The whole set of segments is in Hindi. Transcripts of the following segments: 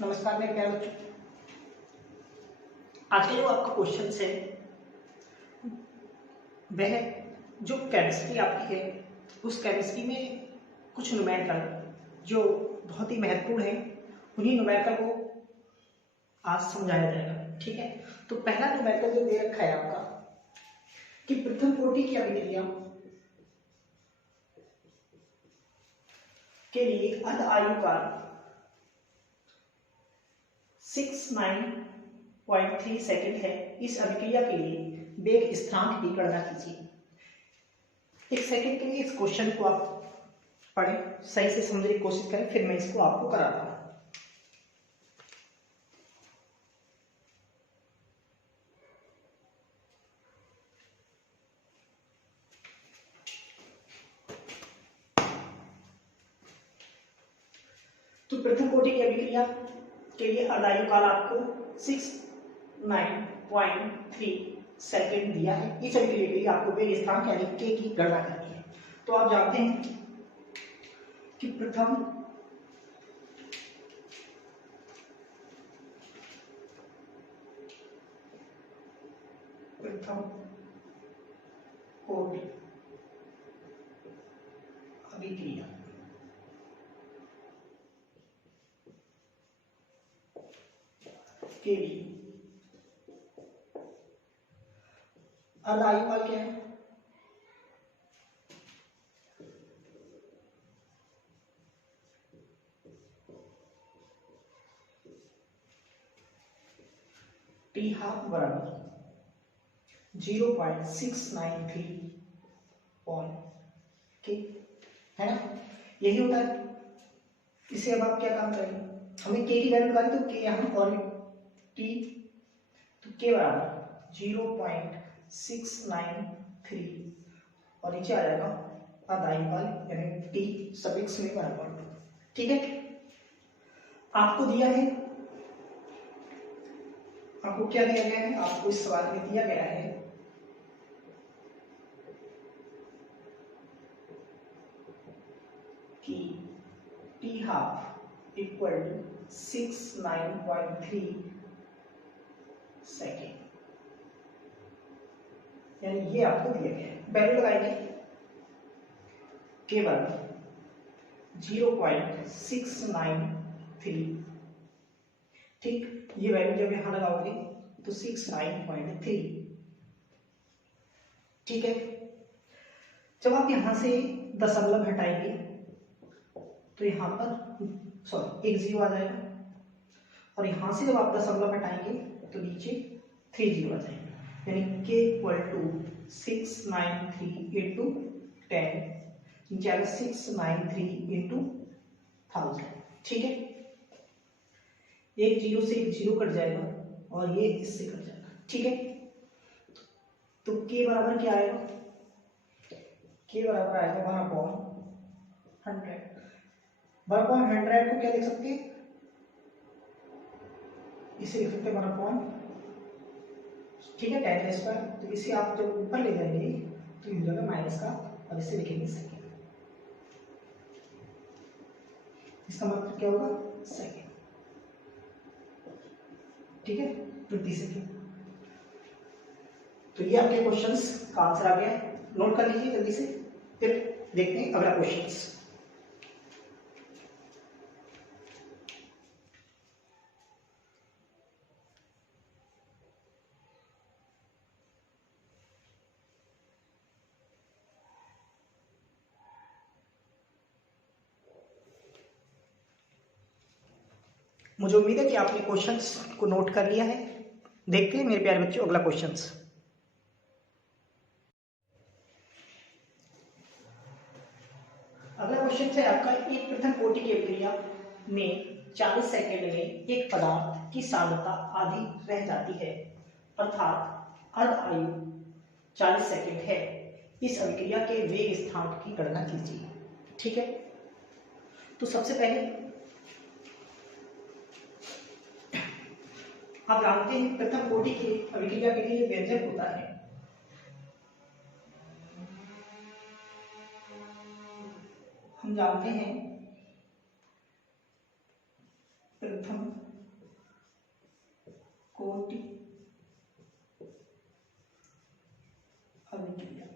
नमस्कार मेरे प्यारे बच्चों। आज का जो आपका क्वेश्चन है वह जो केमिस्ट्री आपकी है उस केमिस्ट्री में कुछ न्यूमेरिकल जो बहुत ही महत्वपूर्ण है उन्हीं न्यूमेरिकल को आज समझाया जाएगा। ठीक है, तो पहला न्यूमेरिकल जो दे रखा है आपका कि प्रथम कोटि की अभिक्रिया के लिए अर्ध आयु काल 69.3 सेकंड है। इस अभिक्रिया के लिए वेग स्थिरांक की गणना कीजिए। एक सेकंड के लिए इस क्वेश्चन को आप पढ़ें, सही से समझने की कोशिश करें, फिर मैं इसको आपको कराता हूं। तो प्रथम कोटि की अभिक्रिया के लिए अर्ध आयु काल आपको 69.3 सेकंड दिया है। इस अभिक्रिया के लिए आपको वेग स्थिरांक यानी के की गणना करनी है। तो आप जानते हैं कि प्रथम कोटि अभिक्रिया के लिए अर्ध आयु काल क्या है? टी हाफ बराबर 0.693 के है ना, यही होता है। इसे अब आप क्या काम करेंगे, हमें के की वैल्यू निकाली तो के यहाँ और टी, तो के बराबर 0.693 और नीचे आ जाएगा अर्ध आयु काल यानी टी सफिक्स में बराबर। ठीक है, आपको दिया है, आपको क्या दिया गया है, आपको इस सवाल में दिया गया है कि T half equal to 69.3 second, यानी ये आपको दिया गया है। वैल्यू लगाएंगे केवल 0.693। ठीक, ये वैल्यू जब यहां लगाओगे तो 69.3। ठीक है, जब आप यहां से दशमलव हटाएंगे तो यहां पर एक जीरो आ जाएगा और यहां से जब आप दशमलव हटाएंगे तो नीचे 3 जीरो आ जाएंगे, यानी के इक्वल टू 693 इंटू 10, नीचे आएगा 693 इंटू 1000। ठीक है, एक जीरो से एक जीरो कट जाएगा और ये इससे कट जाएगा। ठीक है, तो के बराबर क्या आएगा, के बराबर आएगा 1/100। 1/100 को क्या लिख सकते हैं, इसे लिख सकते हैं 1/, ठीक है, 10^²। तो इसे आप जब ऊपर ले जाएंगे तो ये हो जाएगा माइनस का और इसे लिखेंगे सेकेंड। इसका मतलब क्या होगा, सेकेंड। ठीक है, प्रति सेकेंड। तो ये आपके क्वेश्चंस का आंसर आ गया है, नोट कर लीजिए जल्दी से, फिर देखते हैं अगला क्वेश्चंस। मुझे उम्मीद है कि आपने क्वेश्चंस को नोट कर लिया है। देखते हैं मेरे प्यारे बच्चों अगला क्वेश्चंस। अगला क्वेश्चन है आपका, एक प्रथम कोटि की अभिक्रिया में 40 सेकंड में एक पदार्थ की सांद्रता आधी रह जाती है, अर्थात अर्ध आयु 40 सेकंड है। इस अभिक्रिया के वेग स्थिरांक की गणना कीजिए। ठीक है, तो सबसे पहले आप जानते हैं प्रथम कोटि की अभिक्रिया के लिए व्यंजक होता है हम जानते हैं प्रथम 40 अभिक्रिया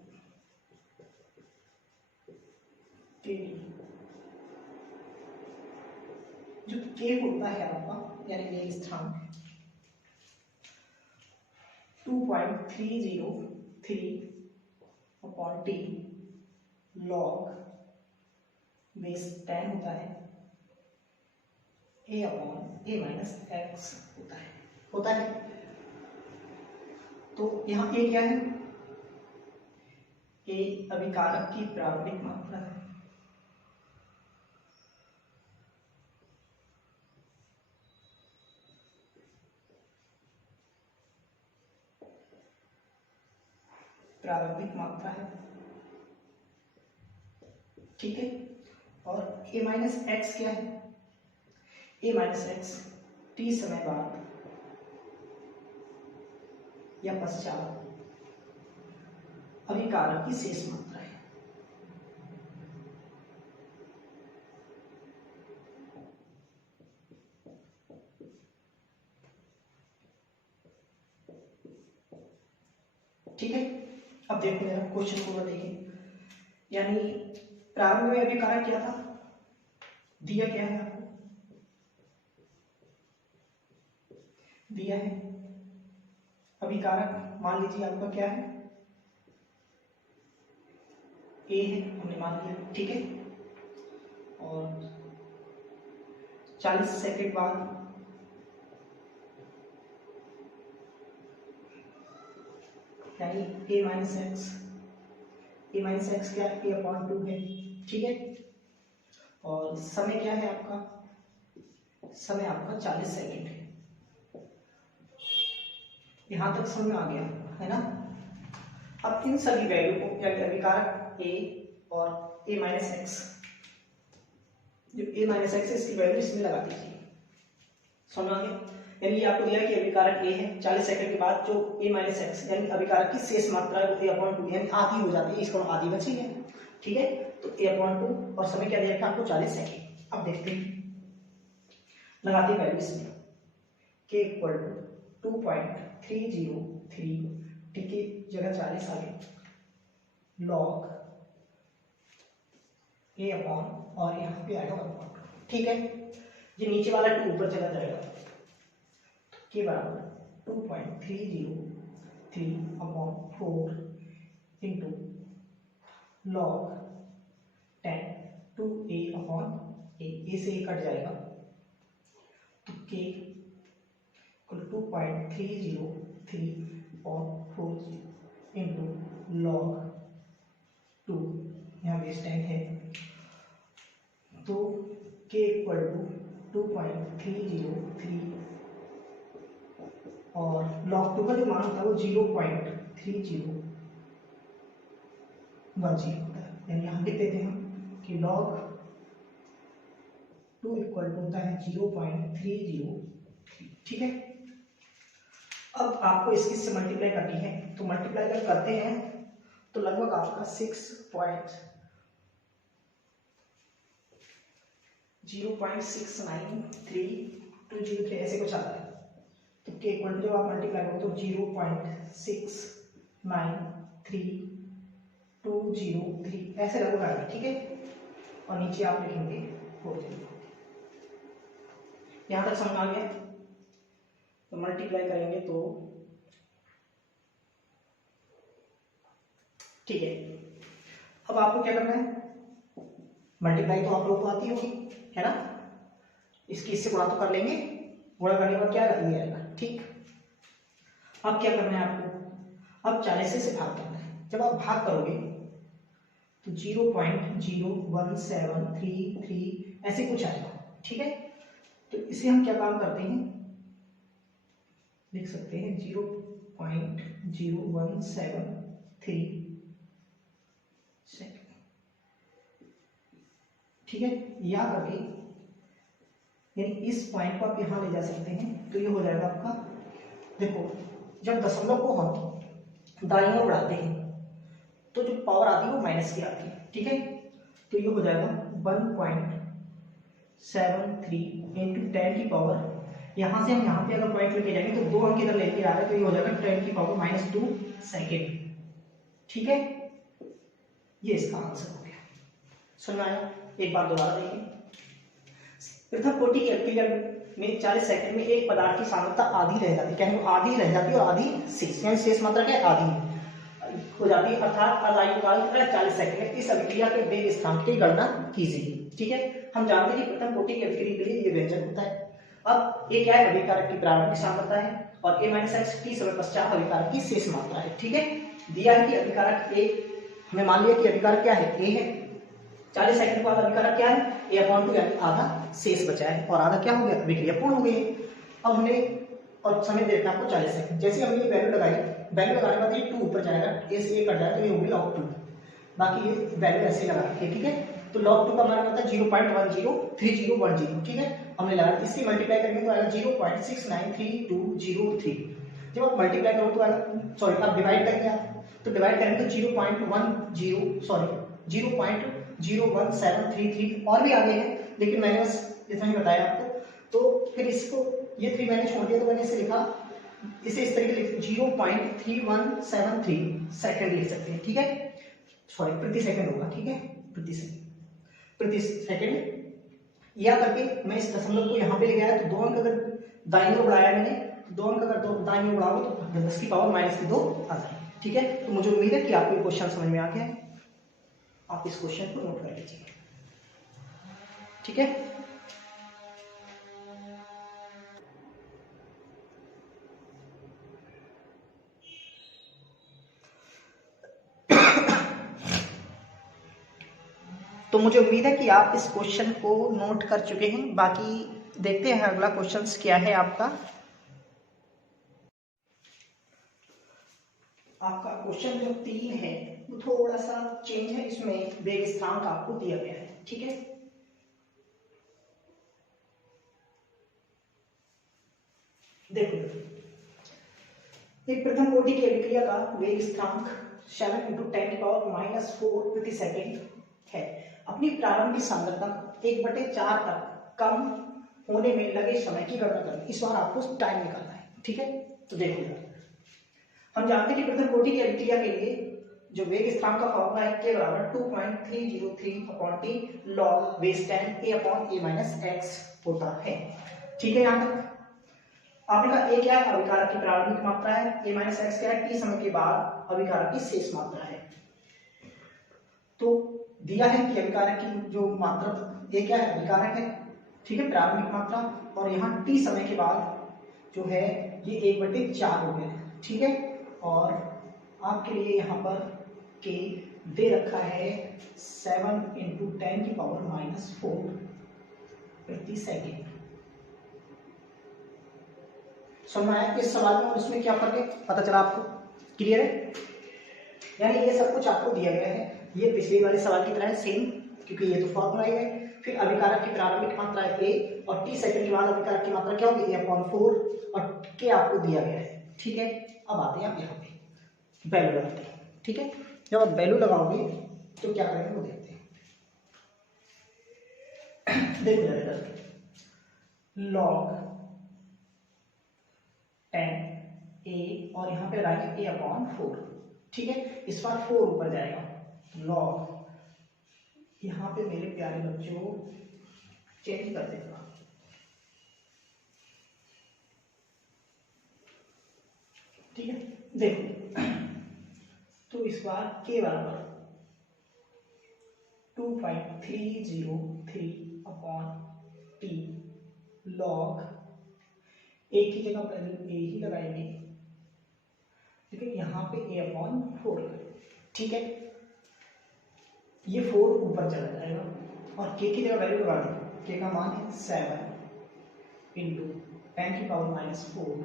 केडी जो के होता है आपका यानी ये स्थान 2.303 अपॉन टी लॉग बेस 10 होता है a upon a minus x होता है। तो यहाँ a क्या है? a अभिकारक की प्रारंभिक मात्रा है। प्रारंभिक मात्रा है, ठीक है। और a माइनस एक्स क्या है? a माइनस एक्स टी समय बाद या पश्चात अभिकारक की शेष मात्रा है। ठीक है, अब देखो मेरा क्वेश्चन को देखिए, यानी प्रारंभ में अभिकारक क्या था, दिया क्या है आपको, दिया है अभिकारक, मान लीजिए आपका क्या है, ए है, हमने मान लिया, ठीक है। और 40 सेकंड बाद यानी a माइनस एक्स क्या है, a अपॉन 2 है, ठीक है। और समय क्या है आपका, समय आपका 40 सेकंड है। यहां तक समझ में आ गया है ना। अब इन सभी वैल्यू को यानी अभिकारक a और a माइनस एक्स, जो a माइनस एक्स है इसकी वैल्यू इसमें लगा दीजिए, समझ आ गया। यानी ये आपको दिया कि अभिकारक a है, 40 सेकंड के बाद जो a माइनस एक्स यानी अभिकारक की शेष मात्रा है वो a अपॉन 2 यानी आधी हो जाती है, इसको आधी बची है, ठीक है। तो a अपॉन 2 और समय क्या दिया था आपको 40 सेकंड। अब देखते हैं, लगाते हैं वैल्यू इसमें, k इक्वल टू 2.303 टी की जगह 40 आ गए लॉग a अपॉन और यहाँ पे आएगा 1.2, ठीक है। ये नीचे वाला 2 ऊपर चला जाएगा के बराबर 2.303 upon 4 into log 10 2a upon a से a कट जाएगा तो k 2.303 अपॉन 4 इंटू लॉग 2, यहाँ बेस 10 है तो k इक्वल टू 2.303 और log 2 का जो मान होता है वो 0.3010 होता है, यानी यहाँ लिख देते हैं कि log 2 इक्वल टू होता है 0.303, ठीक है। अब आपको इसकी से मल्टीप्लाई करनी है, तो मल्टीप्लाई जब करते हैं तो लगभग आपका 0.693 ऐसे कुछ आता है। तो के इक्वल टू जब आप मल्टीप्लाई करो तो 0.693 ऐसे लगभग आएगा, ठीक है। और नीचे आप लिखेंगे 4। यहां तक समझ आ गया। तो मल्टीप्लाई करेंगे तो ठीक है। अब आपको क्या करना है, मल्टीप्लाई तो आप लोगों को आती होगी है ना, इसकी इससे गुणा तो कर लेंगे, गुणा करने के बाद क्या कर लिया जाएगा, ठीक। अब क्या करना है आपको, अब 40 से भाग करना है। जब आप भाग करोगे तो 0.01733 ऐसे कुछ आएगा, ठीक है। तो इसे हम क्या काम करते हैं, लिख सकते हैं 0.0173 सेकेंड, ठीक है। या करके यानी इस पॉइंट को आप यहां ले जा सकते हैं, तो ये हो जाएगा आपका, देखो जब दशमलव को हम दाईं ओर बढ़ाते हैं तो जो पावर आती है वो माइनस की आती है, ठीक है। तो ये हो जाएगा 1.73 इंटू 10 की पावर, यहाँ से हम यहाँ पे अगर पॉइंट लेके जाएंगे तो 2 अंक इधर लेके आ रहे हैं तो ये हो जाएगा 10⁻² सेकेंड। ठीक है, ये इसका आंसर हो गया। समझ में आया? एक बार दोबारा देखिए, प्रथम कोटि की अभिक्रिया में 40 सेकंड में एक पदार्थ की सांद्रता आधी रह जाती है, कहने को आधी रह जाती है और आधी शेष, यानी शेष मात्रा क्या है, आधी हो जाती है, अर्थात आयु काल 40 सेकंड में इस अभिक्रिया के वेग स्थिरांक की गणना कीजिए। ठीक है, हम जानते हैं कि प्रथम कोटि की अभिक्रिया के लिए ये व्यंजक होता है। अब ये क्या है, अभिकारक की प्रारंभिक सांद्रता है और a-x t समय पश्चात अभिकारक की शेष मात्रा है। ठीक है, दिया है कि अभिकारक A, हमें मान लिया कि अभिकारक क्या है, A है, 40 सेकंड के बाद अभिकारक क्या है, a/2 यानी आधा शेष बचा है और आधा क्या हो गया, अभिक्रिया पूर्ण हो गई है। अब हमने और समय दे रखा है आपको 40 सेकंड, जैसे हमने ये वैल्यू लगाई, वैल्यू लगाने के बाद ये 2 ऊपर जाएगा, a से a कट जाए तो ये होगी log 2, बाकी ये वैल्यू ऐसे लगा रखी है। ठीक है, तो log 2 का मान होता है 0.103010। ठीक है, हमने लगा, इसकी मल्टीप्लाई करेंगे तो आएगा 0.693203। जब आप मल्टीप्लाई करो तो आएगा, सॉरी आप डिवाइड करेंगे आप, तो डिवाइड करेंगे तो 0.017333 और भी आगे हैं, लेकिन मैंने बस इतना ही बताया आपको। तो फिर इसको ये 3 मैंने छोड़ दिया तो मैंने इसे लिखा, इसे इस तरीके लिख 0.3173 सेकंड लिख सकते हैं। ठीक है, सॉरी प्रति सेकंड होगा। ठीक है, प्रति सेकंड या करके मैं इस दशमलव को यहाँ पे ले गया तो 2 अंक अगर दाईं ओर बढ़ाया मैंने, 2 अंक अगर दाईं ओर बढ़ाओगे तो 10⁻² आ जाए। ठीक है, तो मुझे उम्मीद है कि आपको ये क्वेश्चन समझ में आ गया है, आप इस क्वेश्चन को नोट कर लीजिए। ठीक है, तो मुझे उम्मीद है कि आप इस क्वेश्चन को नोट कर चुके हैं। बाकी देखते हैं अगला क्वेश्चन क्या है आपका। आपका क्वेश्चन जो 3 है वो थोड़ा सा चेंज है, इसमें वेग स्थिरांक आपको दिया गया है। ठीक है, देखो एक प्रथम कोटि की अभिक्रिया का वेग स्थिरांक 7 × 10⁻⁻4 प्रति सेकेंड है। अपनी प्रारंभिक सांद्रता 1/4 तक कम होने में लगे समय की गणना करनी। इस बार आपको टाइम निकालना है। ठीक है, तो देखो हम जानते हैं कि प्रथम कोटि की अभिक्रिया के लिए जो वेग स्थिरांक का फॉर्मूला है के बराबर 2.303/t log base 10 a/a-x होता है। ठीक है, यहाँ तक आपने कहा a क्या है, अभिकारक की प्रारंभिक मात्रा है, a-x क्या है, t समय के बाद अभिकारक की शेष मात्रा है। तो दिया है कि अभिकारक की जो मात्रा a क्या है, अभिकारक है। ठीक है, प्रारंभिक मात्रा, और यहाँ t समय के बाद जो है ये 1/4 हो गया। ठीक है, और आपके लिए यहाँ पर k दे रखा है 7 × 10⁻⁻4 प्रति सेकेंड। समझ में आया? इस सवाल में और इसमें क्या फर्क है, पता चला आपको? क्लियर है? यानी ये सब कुछ आपको दिया गया है, ये पिछले वाले सवाल की तरह है सेम, क्योंकि ये तो फॉर्मूला ही है। फिर अभिकारक की प्रारंभिक मात्रा है a और t सेकंड के बाद अभिकारक की मात्रा क्या होगी, a/4 और k आपको दिया गया है। ठीक है, अब आते हैं आप यहाँ पे वैल्यू लगाते हैं। ठीक है, जब आप वैल्यू लगाओगे तो क्या करेंगे वो देखते हैं। देखो जरा log 10 a और यहाँ पे लगाएंगे a/4। ठीक है, इस बार 4 ऊपर जाएगा, log यहाँ पे मेरे प्यारे बच्चों चेंज कर देगा, ठीक है। देखो तो इस बार के बराबर 2.303/t log एक की जगह वैल्यू a ही लगाएंगे, लेकिन यहाँ पे a/4 लगाएंगे। ठीक है, ये 4 ऊपर चला जाएगा और k की जगह वैल्यू लगा देंगे, k का मान है 7 × 10⁻⁻4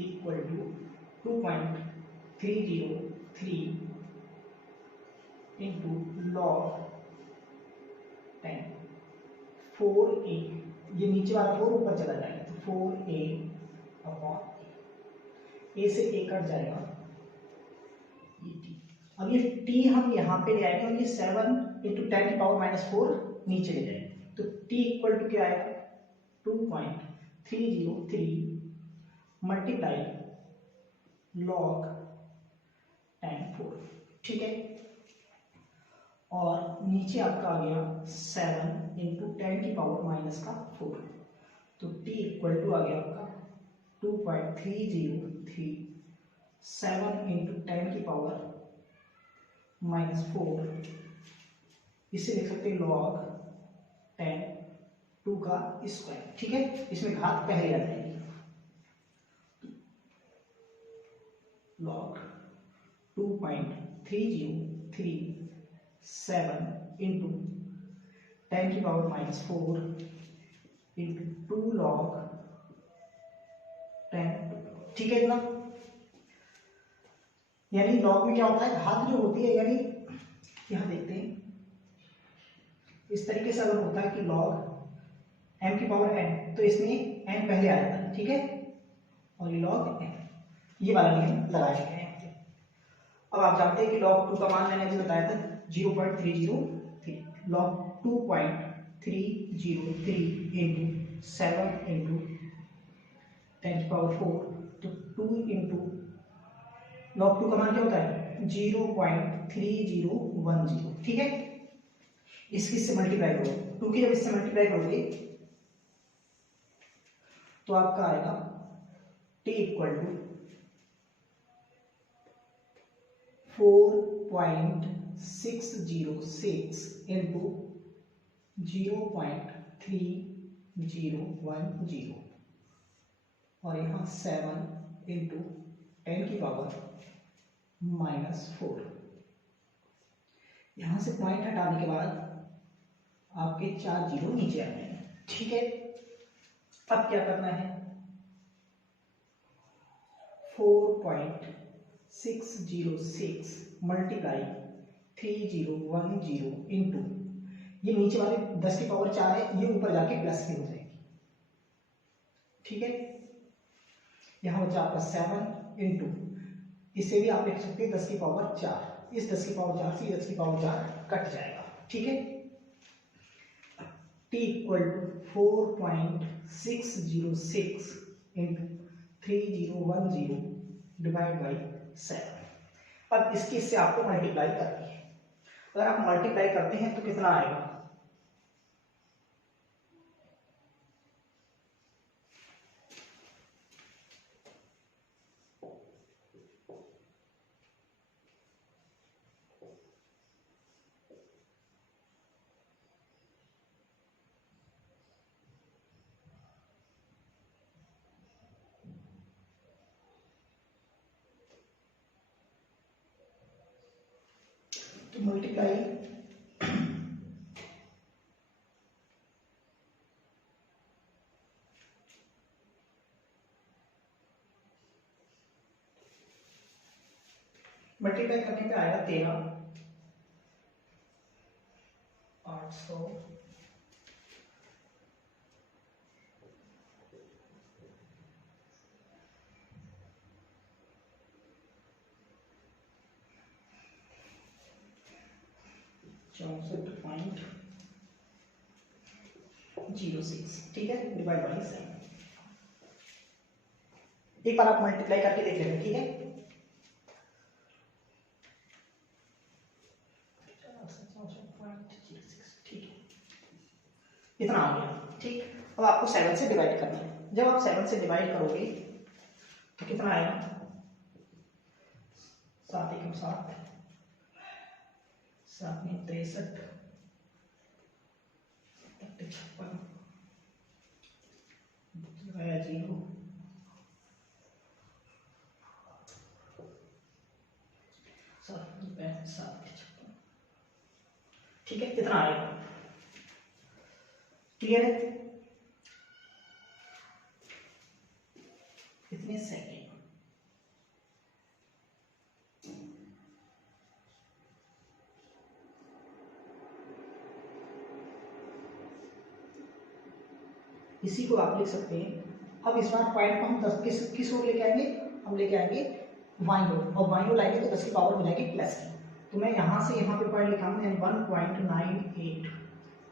equal to 2.303 into log 10 4a, ये नीचे वाला 4 ऊपर चला जाएगा तो 4a/a से a कट जाएगा ये t। अब ये t हम यहाँ पे ले आएंगे और ये 7 × 10⁻⁻4 नीचे ले जाएंगे तो t इक्वल टू क्या आएगा 2.303 303 मल्टीप्लाई log tan 4, ठीक है। और नीचे आपका आ गया 7 इंटू 10⁻⁻⁴, तो t इक्वल टू आ गया आपका 2.303, 7 इंटू 10⁻⁻⁴, इसे लिख सकते हैं log tan 2 का स्क्वायर, ठीक है। इसमें घात पहले आ जाएगी, log 2.303 into 10⁻⁴ into 2 log tan 2, ठीक है ना। यानी log में क्या होता है, घात जो होती है, यानी यहां देखते हैं इस तरीके से अगर होता है कि log m⁻n, तो इसमें n पहले आ जाता है, ठीक है, और ये log n, ये वाला नियम लगाया गया है। अब आप जानते हैं कि log 2 का मान मैंने अभी बताया था 0.303, log 2.303 इंटू 7 इंटू 10⁴, तो 2 इंटू log 2 का मान क्या होता है 0.3010, ठीक है। इसकी से मल्टीप्लाई करो, 2 की जब इससे मल्टीप्लाई करोगे तो आपका आएगा t इक्वल टू 4.606 इंटू 0.3010, और यहाँ 7 इंटू 10⁻⁻⁴। यहां से पॉइंट हटाने के बाद आपके 4 जीरो नीचे आ जाएंगे, ठीक है। अब क्या करना है, 4.606 मल्टीप्लाई 3010 इंटू, ये नीचे वाले 10⁴ है, ये ऊपर जाके प्लस की हो जाएगी, ठीक है। यहां बचा आपका 7 इंटू, इसे भी आप लिख सकते हैं 10⁴, इस 10⁴ से 10⁴ कट जाएगा, ठीक है। t equal to 4.606 into 3010 divide by 7। अब इसकी इससे आपको मल्टीप्लाई करनी है, अगर आप मल्टीप्लाई करते हैं तो कितना आएगा, तो मल्टीप्लाई मल्टीप्लाई करने पे आएगा 13,800 64.06, ठीक है, डिवाइड बाई 7। एक बार आप मल्टीप्लाई करके देख लेना, ठीक है। ठीक है, इतना आ गया, ठीक। अब आपको 7 से डिवाइड करना है, जब आप 7 से डिवाइड करोगे तो कितना आएगा, 7 एकम 7, 7 में 63, 56, 0, 7 ठीक है, इतना आएगा, क्लियर है। इतने सेकेंड, इसी को आप लिख सकते हैं। अब इस बार पॉइंट को हम 10 किस ओर लेके आएंगे, हम लेके आएंगे बाईं ओर, और बाईं ओर लाएंगे तो 10 की पावर हो जाएगी प्लस की। तो मैं यहाँ से यहाँ पे पॉइंट लिखा हूँ 1.98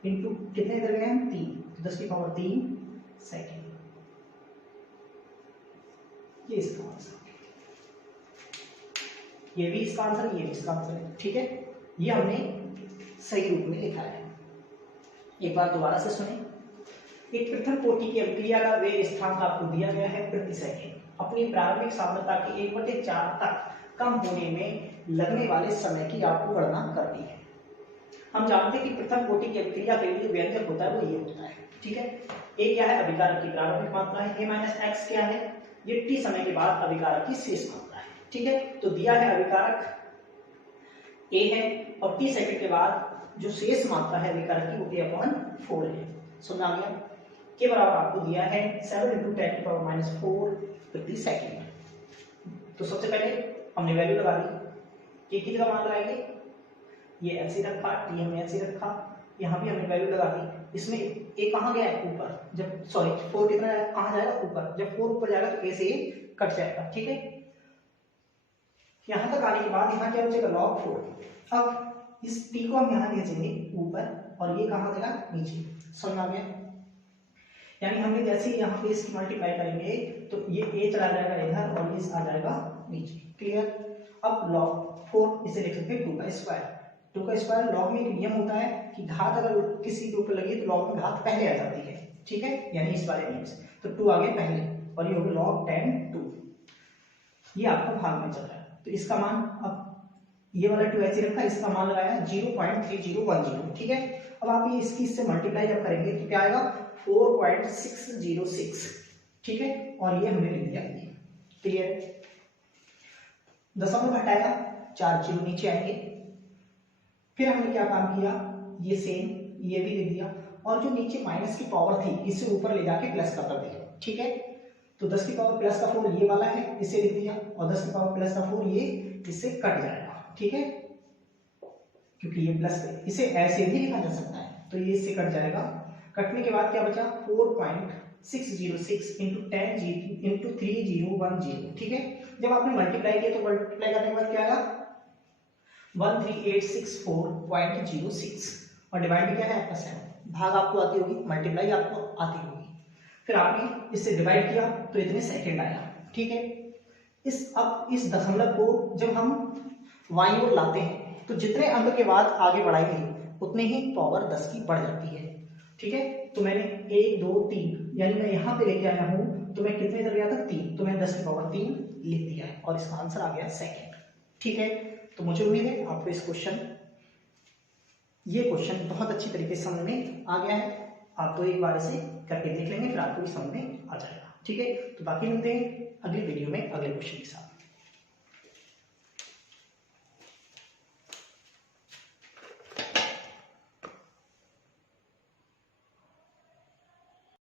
इंटू कितने इधर गए हैं 3, 10 की पावर 3 सेकेंड, ये इसका आंसर, ये भी इसका आंसर, ये भी इसका आंसर है। ठीक है, ये हमने सही रूप में लिखा है। एक बार दोबारा से सुने। एक पृथक कोटि की अभिक्रिया का वेग स्थान आपको दिया गया है प्रति सेकंड। अपनी प्रारंभिक सांद्रता के 1/4 तक कम होने में लगने वाले समय की आपको गणना करनी है। हम जानते हैं कि प्रथम कोटि की अभिक्रिया के लिए व्यंजक होता है वो ये होता है। ठीक है, ए क्या है? अभिकारक की प्रारंभिक मात्रा है। ए माइनस एक्स क्या है? ये टी समय के बाद अभिकारक की शेष मात्रा है। ठीक है, तो दिया है अभिकारक ए है और टी सेकंड के बाद जो शेष मात्रा है अभिकारक की वो a/4 है। समझ आ गया? के बराबर आपको दिया है 7 × 10⁻⁴ प्रति सेकंड। तो सबसे पहले हमने वैल्यू लगा दी, के की जगह मान लगाएंगे, ये ऐसे रखा, टी हमने ऐसे रखा, यहाँ भी हमने वैल्यू लगा दी। इसमें ए कहाँ गया है? ऊपर। जब सॉरी 4 कितना है? कहाँ जाएगा? ऊपर। जब 4 ऊपर जाएगा तो ए से ये कट जाएगा। ठीक है, यहाँ तक आने के बाद यहाँ क्या बचेगा? log 4। अब इस टी को हम यहाँ भेजेंगे ऊपर और ये कहाँ देगा? नीचे। समझ आ गया? यानी हमने जैसे ही यहाँ पे इसकी मल्टीप्लाई करेंगे तो ये ए चला जाएगा इधर और ये आ जाएगा नीचे। क्लियर? अब log 4 इसे लिख सकते हैं 2 का स्क्वायर। 2 का स्क्वायर लॉग में एक नियम होता है कि घात अगर किसी के ऊपर लगी तो लॉग में घात पहले आ जाती है। ठीक है, यानी इस वाले नियम से तो 2 आ गया पहले और ये हो गया log 10 2। ये आपका भाग में चल रहा है तो इसका मान, अब ये वाला 2 ऐसे रखा, इसका मान लगाया 0.3010। ठीक है, अब आप ये इसकी इससे मल्टीप्लाई जब करेंगे तो क्या आएगा? 4.606। ठीक है, और ये हमने लिख दिया ये। क्लियर? दशमलव हटाया, 4 जीरो नीचे आएंगे। फिर हमने क्या काम किया? ये सेम ये भी लिख दिया और जो नीचे माइनस की पावर थी इसे ऊपर ले जाके प्लस का कर दिया। ठीक है, तो 10 की पावर प्लस का 4 ये वाला है, इसे लिख दिया और 10 की पावर प्लस का 4 ये इससे कट जाएगा। ठीक है, क्योंकि ये प्लस है, इसे ऐसे भी लिखा जा सकता है तो ये इससे कट जाएगा। कटने के बाद क्या बचा? 4.606 × 10 × 3010। ठीक है, जब आपने मल्टीप्लाई किया तो मल्टीप्लाई करने के बाद क्या आया? 13864.06 और डिवाइड भी क्या है आपका 7। भाग आपको आती होगी, मल्टीप्लाई आपको आती होगी। फिर आपने इससे डिवाइड किया तो इतने सेकंड आया। ठीक है, अब इस दशमलव को जब हम बाईं ओर लाते हैं तो जितने अंक के बाद आगे बढ़ाएंगे उतने ही पावर 10 की बढ़ जाती है। ठीक है, तो मैंने 1 2 3 यानी मैं यहाँ पे लेके आया हूँ तो मैं कितने तक गया था? 3, तो मैंने 10 की पावर 3 लिख दिया है और इसका आंसर आ गया सेकंड। ठीक है, तो मुझे उम्मीद है आपको ये क्वेश्चन बहुत अच्छी तरीके से समझ में आ गया है। आप तो एक बार इसे करके देख लेंगे फिर आपको भी समझ में आ जाएगा। ठीक है, तो बाकी मिलते हैं अगली वीडियो में अगले क्वेश्चन के साथ।